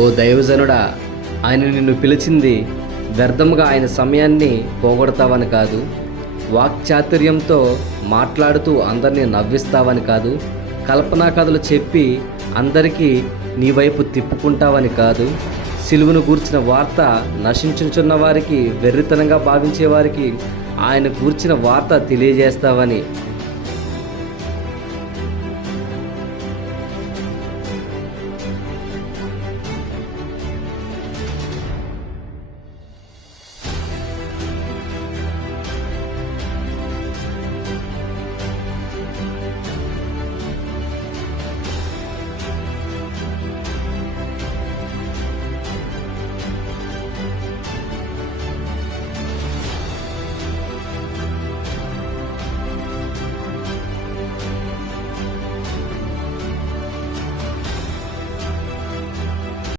ఓ దైవజనుడా, ఆయన నిన్ను పిలిచింది వ్యర్థముగా ఆయన సమయాన్ని పోగొడతావని కాదు, వాక్చాతుర్యంతో మాట్లాడుతూ అందరినీ నవ్విస్తావని కాదు, కల్పనా కథలు చెప్పి అందరికీ నీ వైపు తిప్పుకుంటావని కాదు, సిలువను గూర్చిన వార్త నశించుచున్న వారికి, వెర్రితనంగా భావించే వారికి ఆయన గూర్చిన వార్త తెలియజేస్తావని